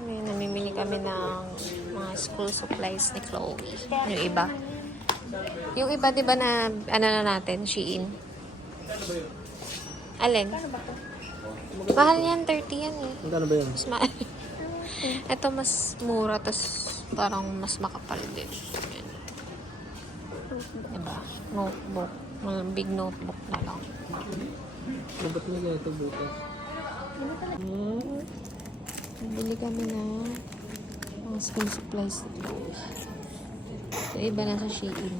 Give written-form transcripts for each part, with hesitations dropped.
Ano yun, namimili kami ng mga school supplies ni Chloe. Yung iba. Yung iba, di ba na, ano na natin, Shein. Alin? Mahal yan, 30 yan eh. Magkano ba yun? Mas mahal. Ito mas mura, tapos parang mas makapal din. Yan. Diba? Notebook. Mga big notebook na lang. Ba't mo ganito bukas? Bili kami na mga school supplies ni Chloe. Ito iba na sa Shein.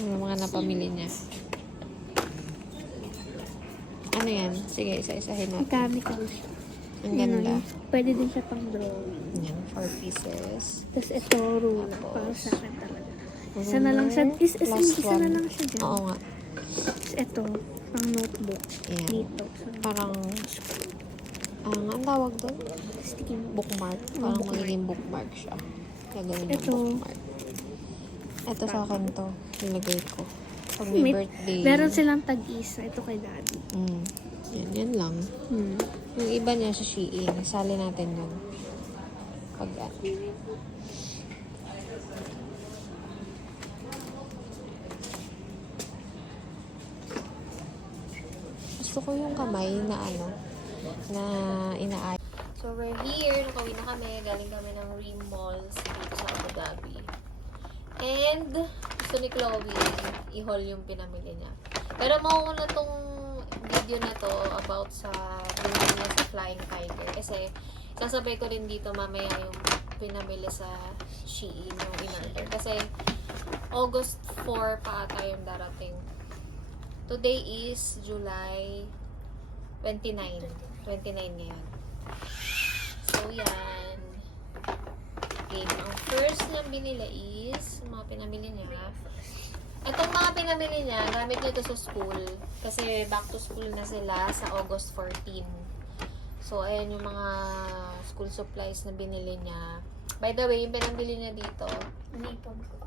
Yung mga napamili niya. Ano yan? Sige, isa-isahin natin. Dami ko siya. Ang ganda. Pwede din siya pang drawing. Yan, 4 pieces. Tapos ito, ruler. Tapos, Para sa akin talaga. Isa na lang siya. Isa na lang siya dyan. Oo nga. Tapos ito, pang notebook. Ayan. Dito. Parang, ang tawag doon? Sticky note. Bookmark. Parang magiging bookmark siya. Gagawin ng Ito. bookmark. Ito sa akin to. Nilagay ko. Pag may birthday. Meron silang tag-isa. Ito kay daddy. Yan lang. Yung iba niya sa Shein. Sali natin yun. Pag gusto ko yung kamay na ano, na inaay. So, we're here. Nakawin na kami. Galing kami ng Reem Malls dito sa Abu Dhabi. And, gusto ni Chloe i-haul yung pinamili niya. Pero mauuna tong video na to about sa binili niya sa Flying Tiger. Kasi, sasabay ko rin dito mamaya yung pinamili sa Shein yung in-order. Kasi, August 4 pa ata yung darating. Today is July 29. 29 ngayon. So, yan. Okay. Ang first niyang binili is, mga pinamili niya. Itong mga pinamili niya, gamit niya ito sa school. Kasi back to school na sila sa August 14. So, ayan yung mga school supplies na binili niya. By the way, yung pinamili niya dito,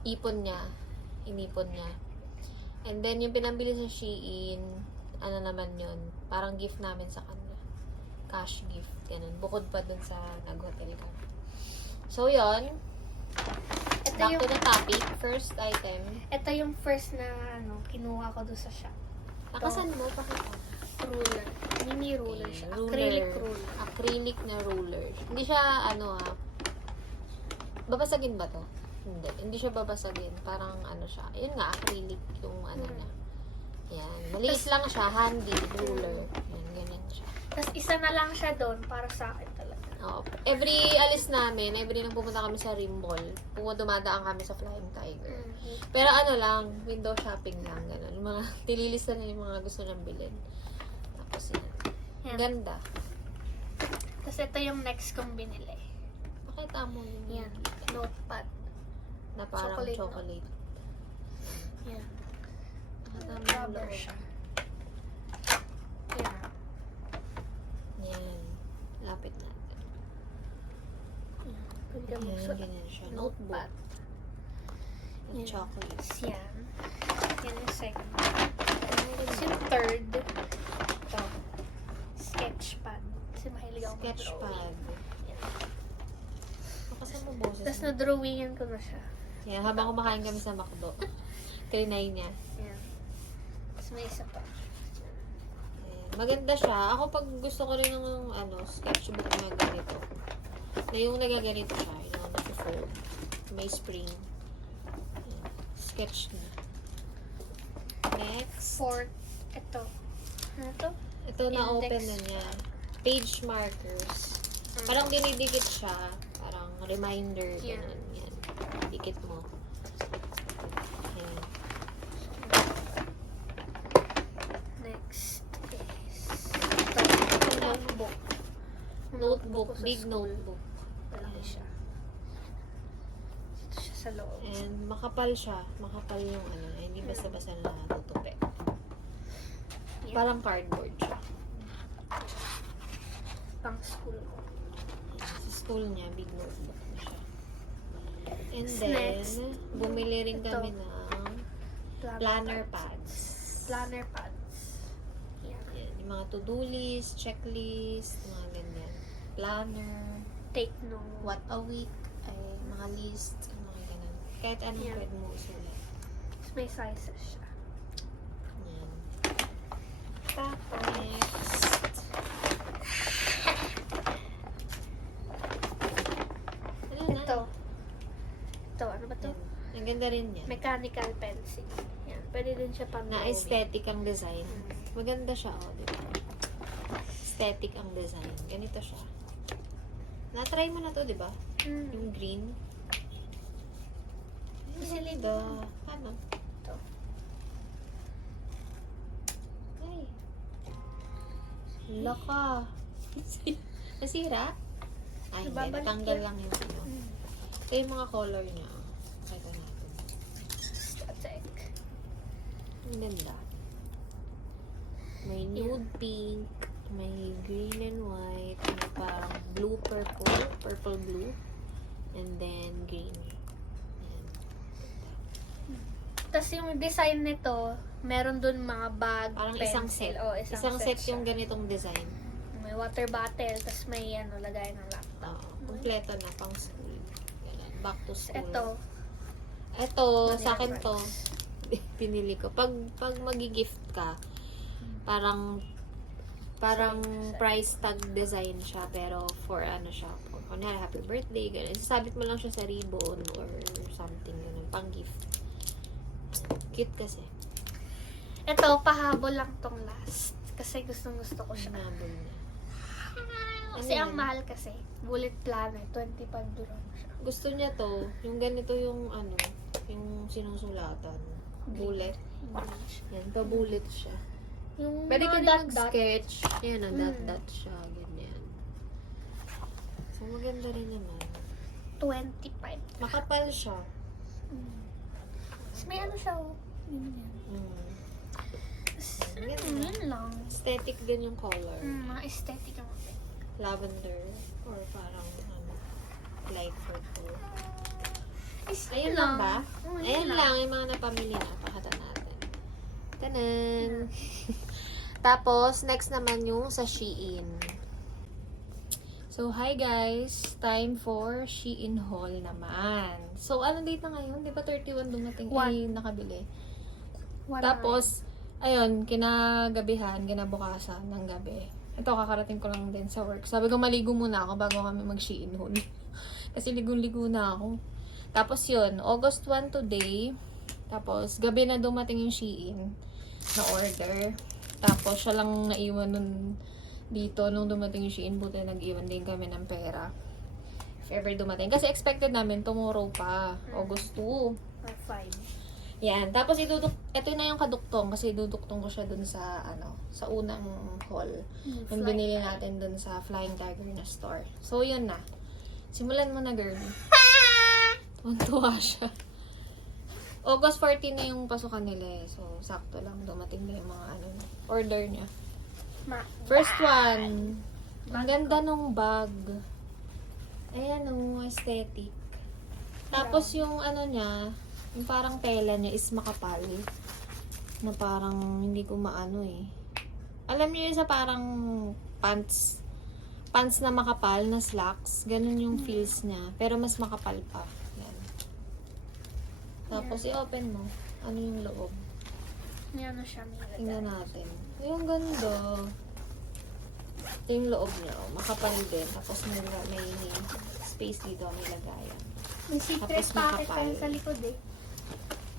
ipon niya. Inipon niya. And then, yung pinambili sa Shein, ano naman yun, parang gift namin sa kanya. Cash gift. Ganun. Bukod pa dun sa nag-hotel kami. So, yun. Back to the topic. First item. Ito yung first na kinuha ko doon sa shop. Nakasan mo? Pakita. Ruler. Mini ruler siya. Ruler. Acrylic ruler. Acrylic na ruler. Hindi siya, babasagin ba to? Hindi siya babasagin. Parang siya. Yun nga, acrylic yung niya. Yan. Maliit lang siya. Handy ruler. Yan, ganyan siya. Tapos isa na lang siya doon para sa akin talaga. Oo. Every alis namin, every nang pupunta kami sa Rim Mall, dumadaan kami sa Flying Tiger. Pero lang, window shopping lang, gano'n. Yung mga, tililista na yung mga gusto niyang bilhin. Tapos yan. Ganda. Tapos ito yung next kong binili. Pakita mo yun. Yan. Notepad. Na parang chocolate. Yan. Pakita mo yung Rubber loob. siya. Yan. Yan. Lapit natin. Pwede mo Yan, suot. ganyan siya. Notepad. Yung Yan. chocolate. Yan. Yan yung second. Tapos yung third. Ito. Sketchpad. Kasi mahilig ako mag-drawing. Sketchpad. Yan. Makasan mo boses. Tapos na-drawingan ko na siya. Yan, habang kumakain kami sa McDo. Trinay niya. Yan. Tapos may isa pa. Ayan. Maganda siya. Ako pag gusto ko rin ng sketchbook na ganito. Na yung nagaganito siya. Yung nasa-fold. May spring. Ayan. Sketch na. Next. Fourth. Ito. Ano to? Ito na-open Index. na niya. Page markers. Parang dinidikit siya. Parang reminder. Yan. Ganun. Yan. Dikit mo. Ayan. Next is ito. Notebook. Notebook. ko sa Big school. notebook. Malaki siya. Ito siya sa loob. And makapal siya. Makapal yung hindi basta-basta na tutupi. Yan. Parang cardboard siya. Pang school ko. Sa school niya, big notebook na siya. And Next, then, bumili rin ito. kami ng planner pads. Planner pads. Yan. Yan, yung mga to-do list, checklist, mga ganyan. planner, Take note. what a week, ay mga list, mga ganun. Kahit anong Yeah. pwede mo usulat. May sizes siya. Yan. Tapos, Next. Ano na? ito. Ito, ano ba to? Ang ganda rin yan. Mechanical pencil. Yan. Pwede din siya pang Na aesthetic ang design. Mm. Maganda siya, oh, di ba? Aesthetic ang design. Ganito siya. Na-try mo na to, di ba? Mm. Yung green. Silid. Ganda. Ano? Ito. Ay. Laka. Nasira? Ay, hindi. Nababalik Natanggal yan. lang yung ano. Mm. Ito yung mga color niya. Pakita natin. Attack. Ang ganda. May nude pink, may green and white, may parang blue purple, purple blue, and then green. Ayan. Tapos yung design nito, meron dun mga bag, Parang pencil. isang set. Oh, Isang set siya. yung ganitong design. May water bottle, tapos may lagay ng laptop. Oo. Kompleto na pang school. Ganun. Back to school. Ito, Ito, sa akin to, pinili ko. Pag magi-gift ka, parang price tag design siya, pero for ano siya, kunyari happy birthday, ganun. Sasabit mo lang siya sa ribbon or something, ganun, pang gift. Cute kasi. ito, pahabol lang tong last. Kasi gusto ko siya. Sinabol na. Kasi Ano ang yan? mahal kasi. Bullet planner, 25 doon siya. Gusto niya to, yung ganito yung ano, yung sinusulatan. Bullet. English. Yan, pa-bullet siya. Yung Pwede ka mga din dot-dot. mag-sketch. Yan, ang Mm. dot-dot siya. Ganyan. So, maganda rin naman. 25. Makapal siya. Tapos may ano siya, oh. Yun yan. Mm. Tapos, Ganda. yun lang. Aesthetic din yung color. Mga aesthetic ang mga. Lavender. Or parang, ano, light purple. Is, Ayun lang ba? Oh, Ayan lang, yung mga napamili na. Pakita natin. Tanan! Tapos, next naman yung sa Shein. So, hi guys! Time for Shein haul naman. So, anong date na ngayon? Di ba 31 dumating? Ay, nakabili. Tapos, ayun, kinagabihan, kinabukasan ng gabi. Ito, kakarating ko lang din sa work. Sabi ko, maligo muna ako bago kami mag-Shein haul. Kasi ligo-ligo na ako. Tapos yun, August 1 today. Tapos, gabi na dumating yung Shein na order. Tapos, siya lang naiwan nun dito nung dumating yung Shein. Buti nag-iwan din kami ng pera. If ever dumating. Kasi expected namin tomorrow pa. August 2. Or 5. Yan. Tapos, ito na yung kaduktong. Kasi iduduktong ko siya dun sa, sa unang haul. Yung binili natin dun sa Flying Tiger na store. So, yun na. Simulan mo na, girl. Tuwan-tuwa siya. August 14 na yung pasukan nila eh. So, sakto lang. Dumating na yung mga order niya. First one. Ang ganda nung bag. Ayan, aesthetic. Tapos yung niya, yung parang tela niya is makapal. Na parang hindi ko maano eh. Alam niyo yun sa parang pants na makapal na slacks. Ganun yung feels niya. Pero mas makapal pa. Yan. Tapos i-open mo. Ano yung loob? May ano siya, may lagay. Tingnan natin. Yung ganda. Ito yung loob niya. Oh. Makapal din. Tapos may space dito. May lagayan. May secret Tapos pocket makapal. pa sa likod eh.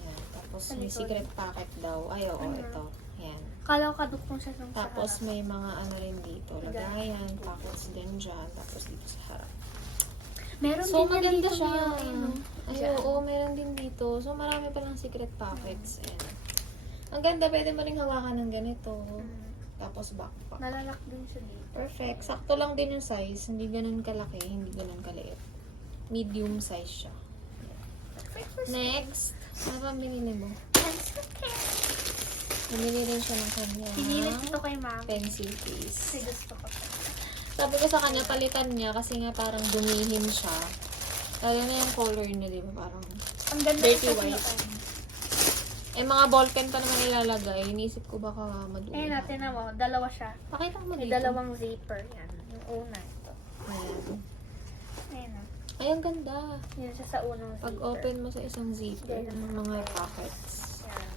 Yan. Tapos Sa may likod. secret pocket daw. Ay, oo. Ito. Yan. Kala ko kaduktong siya nung sa Tapos harap. may mga rin dito. Lagayan. Pockets din dyan. Tapos dito sa harap. Meron So, din yan maganda dito, siya. may ano, Ay, dyan. oo, meron din dito. So, marami palang secret pockets. Ayan. Ang ganda, pwede mo rin hawakan ng ganito. Tapos backpack. Nalalak din siya dito. Perfect. Sakto lang din yung size. Hindi ganun kalaki, hindi ganun kaliit. Medium size siya. Perfect for Next, ano ba binili mo? okay. Binili rin siya ng kanya. Pinilit ito kay ma'am. Pencil Kasi case. gusto ko siya. Sabi ko sa kanya, palitan niya kasi nga parang dumihin siya. Lalo na yung color niya, di ba? Parang Ang ganda dirty sa white. loob. mga ballpen pa naman ilalagay. Inisip ko baka madumi. Eh, natin na mo. Dalawa siya. Pakita mo May dito. dalawang zipper. Yan. Yung una ito. Ayan. Ay, ang ganda. Yun siya sa unang Pag zipper. open mo sa isang zipper, ng mga pockets. Yan.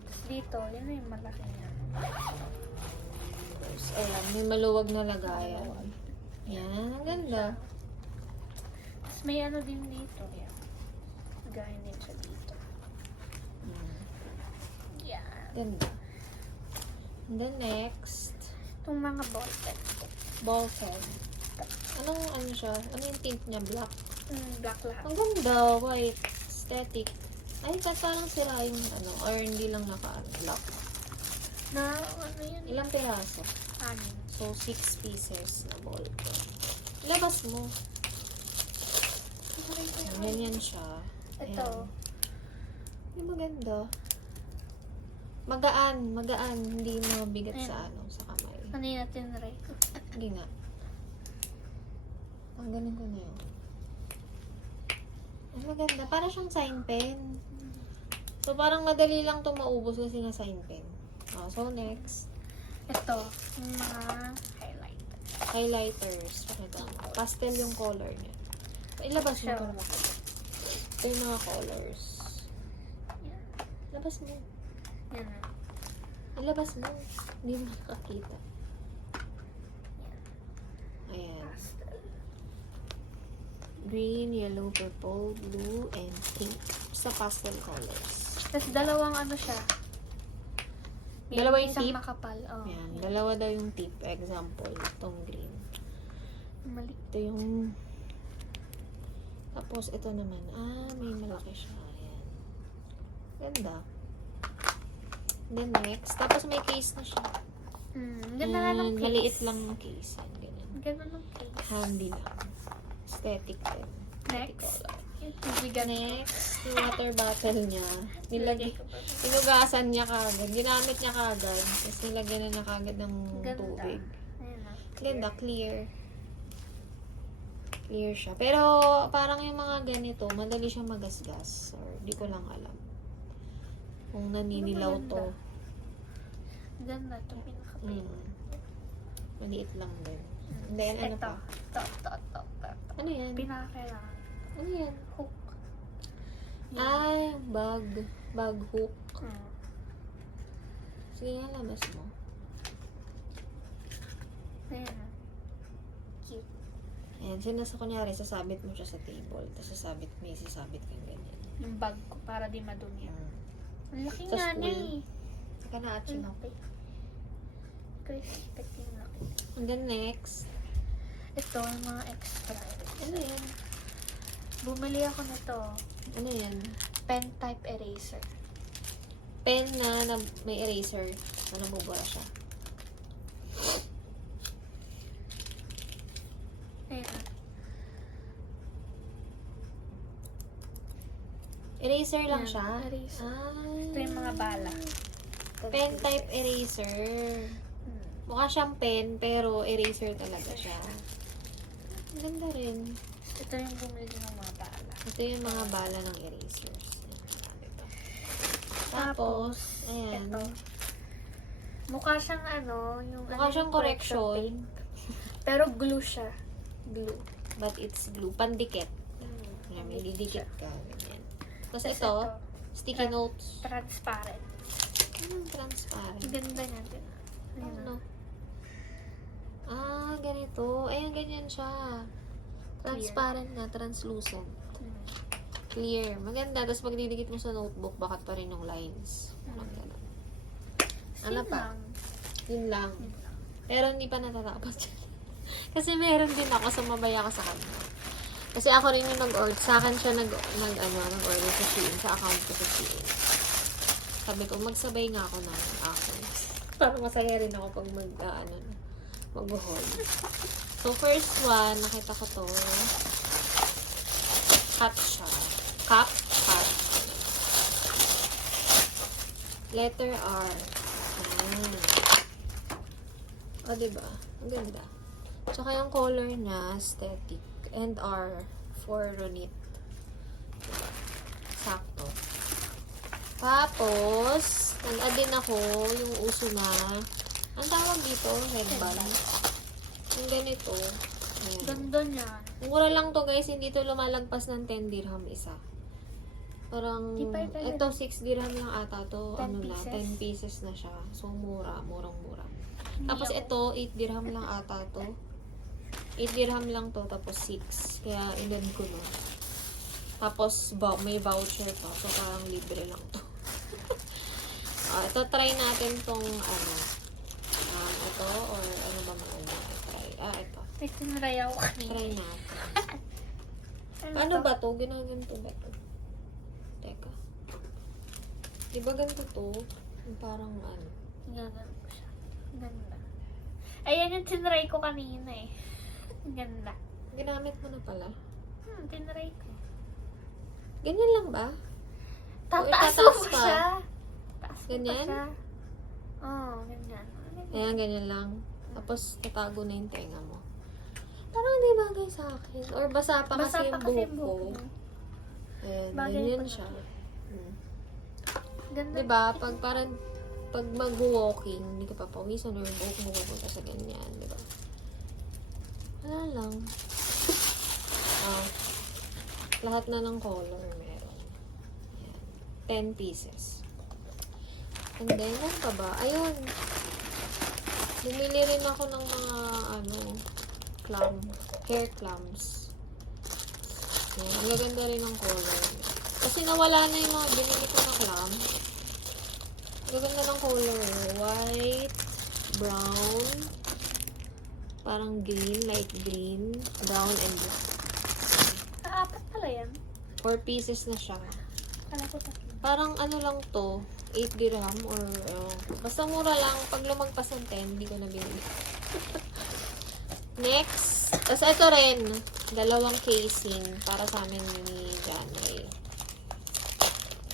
Tapos dito, yun na yung malaki niya. Tapos, ayan, may maluwag na lagayan. Yan, ang ganda. Tapos may ano din dito. Yan. Lagayan din siya dito. Yan. Ganda. And then next, Itong mga ball pen. ball pen. Anong ano siya? Ano yung tint niya? Black? Black lahat. Ang ganda, white, aesthetic. Ay, parang sira yung ano, or hindi lang naka-lock. Na, ano yun? Ilang piraso? 6. So, 6 pieces na ball pen. Labas mo. Ganyan siya. Ito. Ayan. Yung maganda. Magaan. Hindi mabigat Ayan. sa ano, sa kamay. Ano yun natin, Ray? Hindi nga. Ang galing ko na yun. Ang maganda. Para siyang sign pen. So, parang madali lang itong maubos kasi na sign pen. So, next. Ito. Yung mga highlight. Highlighters. Pakita mo. Pastel yung color niya. Ilabas mo Sure. para makita. Ito yung mga colors. Yan. Labas mo. Yan na. Ilabas mo. Hindi mo nakakita. Ayan. Pastel. Green, yellow, purple, blue, and pink. Sa pastel colors. Tapos dalawang ano siya. May Dalawa yung isang tip? makapal. Oh. Ayan. Dalawa daw yung tip. Example, itong green. Mali. Ito yung... Tapos, ito naman. May malaki siya. Ayan. Ganda. Then, next. Tapos, may case na siya. Ganda nga ng And case. maliit lang yung case. Ayan, ganyan. Ganda ng case. Handy lang. Aesthetic din. Aesthetic Next. color. Bigan. Next, yung water bottle niya. Nilagay Nilagay, ko pa. inugasan niya kagad. Ginamit niya kagad. Tapos nilagyan na niya kagad ng Ganda. tubig. Ayan na. Ganda, clear. Clear siya. Pero, parang yung mga ganito, madali siyang magasgas. Or, di ko lang alam. Kung naninilaw Ano to. Ganda. Ito pinaka-pink. Maliit lang din. And then, ano Ito. pa? Ito. Ano yan? Pinaka-kailangan. Ano yan? Hook. Bag. Bag hook. Hmm. Sige nga, labas mo. Ayan na. Cute. Ayan, kunyari, sasabit mo siya sa table. Tapos may sasabit kang ganyan. Yung bag ko para di madumi. Ang laki Sa nga school. niya eh. Saka na-atching Ang ako. laki. Expect yung laki. And then next, Ito, yung mga extra. ano yan? Bumili ako nito. Ano yan? Pen type eraser. Pen na may eraser. Na nabubura siya. Ayan. Eraser lang Yan, siya? eraser. Ah. Ito yung mga bala. Pen type eraser. Mukha siyang pen, pero eraser talaga siya. Ang ganda rin. Ito yung bumili ng mga bala. Ito yung mga bala ng erasers. Ito. Tapos, ayan. Ito. Mukha siyang ano, yung Mukha siyang correction. Pero glue siya. Glue. But it's glue. Pandikit. Ayan, may didikit ka. Ganyan. Tapos ito, sticky notes. Transparent. Transparent. Ang ganda niya din. Ano? Ganito. Ayan, ganyan siya. Transparent na, translucent. Clear. Maganda. Tapos pag didikit mo sa notebook, bakat pa rin yung lines. Parang gano'n. Ano pa? Yun lang. Pero hindi pa natatapos yan. Kasi meron din ako, sumabay ako sa kanya. Kasi ako rin yung nag-order. Sa akin siya nag-order sa Shein. Sa account ko sa Shein. Sabi ko, magsabay nga ako ng akin. Para masaya rin ako pag mag-haul. So, first one, nakita ko to. Cut siya. Cut. Letter R. Ayan. O, diba? Ang ganda. Tsaka yung color niya, aesthetic. And R for runit. Diba? Sakto. Tapos, nag-add din ako yung uso na, ang tawag dito, headband. Yung ganito. Ayan. Ganda niyan. Mura lang to guys, hindi to lumalagpas ng 10 dirham isa. Parang, Di pa ito ito 6 dirham lang ata to, 10 ano na, pieces? 10 pieces na siya. So, murang-mura. Hindi Tapos ako- ito, 8 dirham lang ata to. 8 dirham lang to, tapos 6. Kaya, ilan ko na. Tapos, may voucher pa. So, parang libre lang to. Ito, try natin tong, ito, or ano ba mga try? Ito. May tinry ako kanina. Try natin. Ano Paano to? ba to? Ginaganto ba to? Teka. Di ba ganito to? Yung parang ano. Ganda ko siya. Ganda. Ayan yung tinry ko kanina eh. Ganda. Ginamit mo na pala. Tinry ko. Ganyan lang ba? Tataas itataas mo pa. siya. Taas mo Ganyan? pa siya. Oo, ganyan. Ayan, ganyan lang. Tapos, tatago na yung tenga mo. Parang hindi bagay sa akin. Or basa pa Basa kasi pa yung kasi buhok yung ko. buhok mo. Ayan, Bagay ganyan pa siya. naman. Hmm. Ganda. Diba? Pag mag-walking, hindi ka papawisan or yung buhok mo pupunta sa ganyan, diba? Wala lang. Lahat na ng color meron. Ayan. 10 pieces. And then, ano pa ba? Ayun. Bumili rin ako ng mga, hair clams. Ayan. Ang gaganda rin ng color. Kasi nawala na yung mga binili ko na clam. Ang gaganda ng color. White, brown, parang green, light green, brown, and black. Apat pala yan. 4 pieces na siya. Kala ko tatlo. Parang ano lang to, 8 dirham or basta mura lang. Pag lumagpas ng 10, hindi ko na binili. Next, tapos ito rin, dalawang casing para sa amin ni Janay.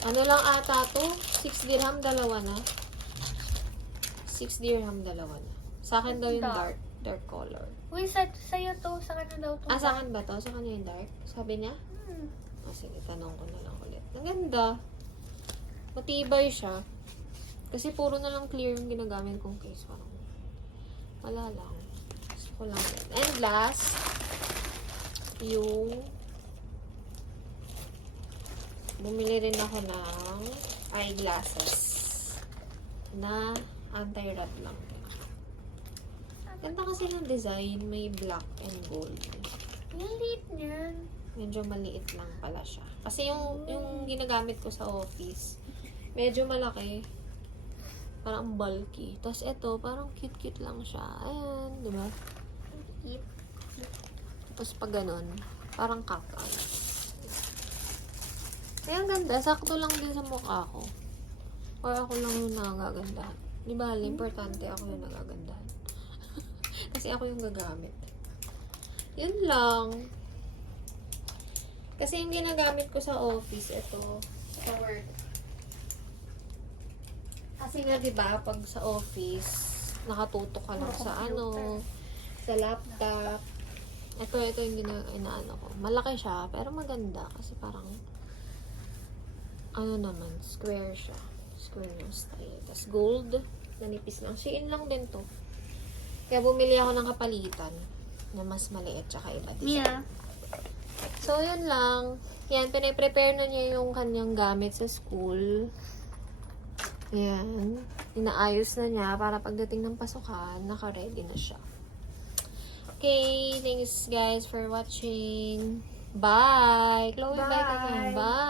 Ano lang ata to? 6 dirham, dalawa na. 6 dirham, dalawa na. Sa akin daw yung dark color. Uy, sa'yo to. Sa kanya daw to. Sa akin ba to? Sa kanya yung dark? Sabi niya? Sige, tanong ko na lang ulit. Ang ganda. Matibay siya. Kasi puro na lang clear yung ginagamit kong case. Parang wala lang. Gusto ko lang yan. And last, yung bumili rin ako ng eyeglasses na anti-red lang. Ganda kasi ng design. May black and gold. Ang liit niyan. Medyo maliit lang pala siya. Kasi yung ginagamit ko sa office, medyo malaki. Parang bulky. Tapos ito, parang cute-cute lang siya. Ayan, di ba? Liit. Tapos pag ganun, parang kakay. Ay, ang ganda. Sakto lang din sa mukha ko. Or ako lang yung nagagandahan. Di ba? Importante ako yung nagagandahan. Kasi ako yung gagamit. Yun lang. Kasi yung ginagamit ko sa office, ito, sa work. Kasi nga, di ba, pag sa office, nakatutok ka lang sa sa laptop. Ito yung inaano ko. Malaki siya, pero maganda. Kasi parang, naman, square siya. Square yung style. Tapos gold, nanipis lang. Shein lang din to. Kaya bumili ako ng kapalitan na mas maliit tsaka iba design. Mia. So, yun lang. Yan, pinaprepare na niya yung kanyang gamit sa school. Yan. Inaayos na niya para pagdating ng pasukan, naka-ready na siya. Okay, thanks guys for watching. Bye! Chloe, bye ka na. Bye!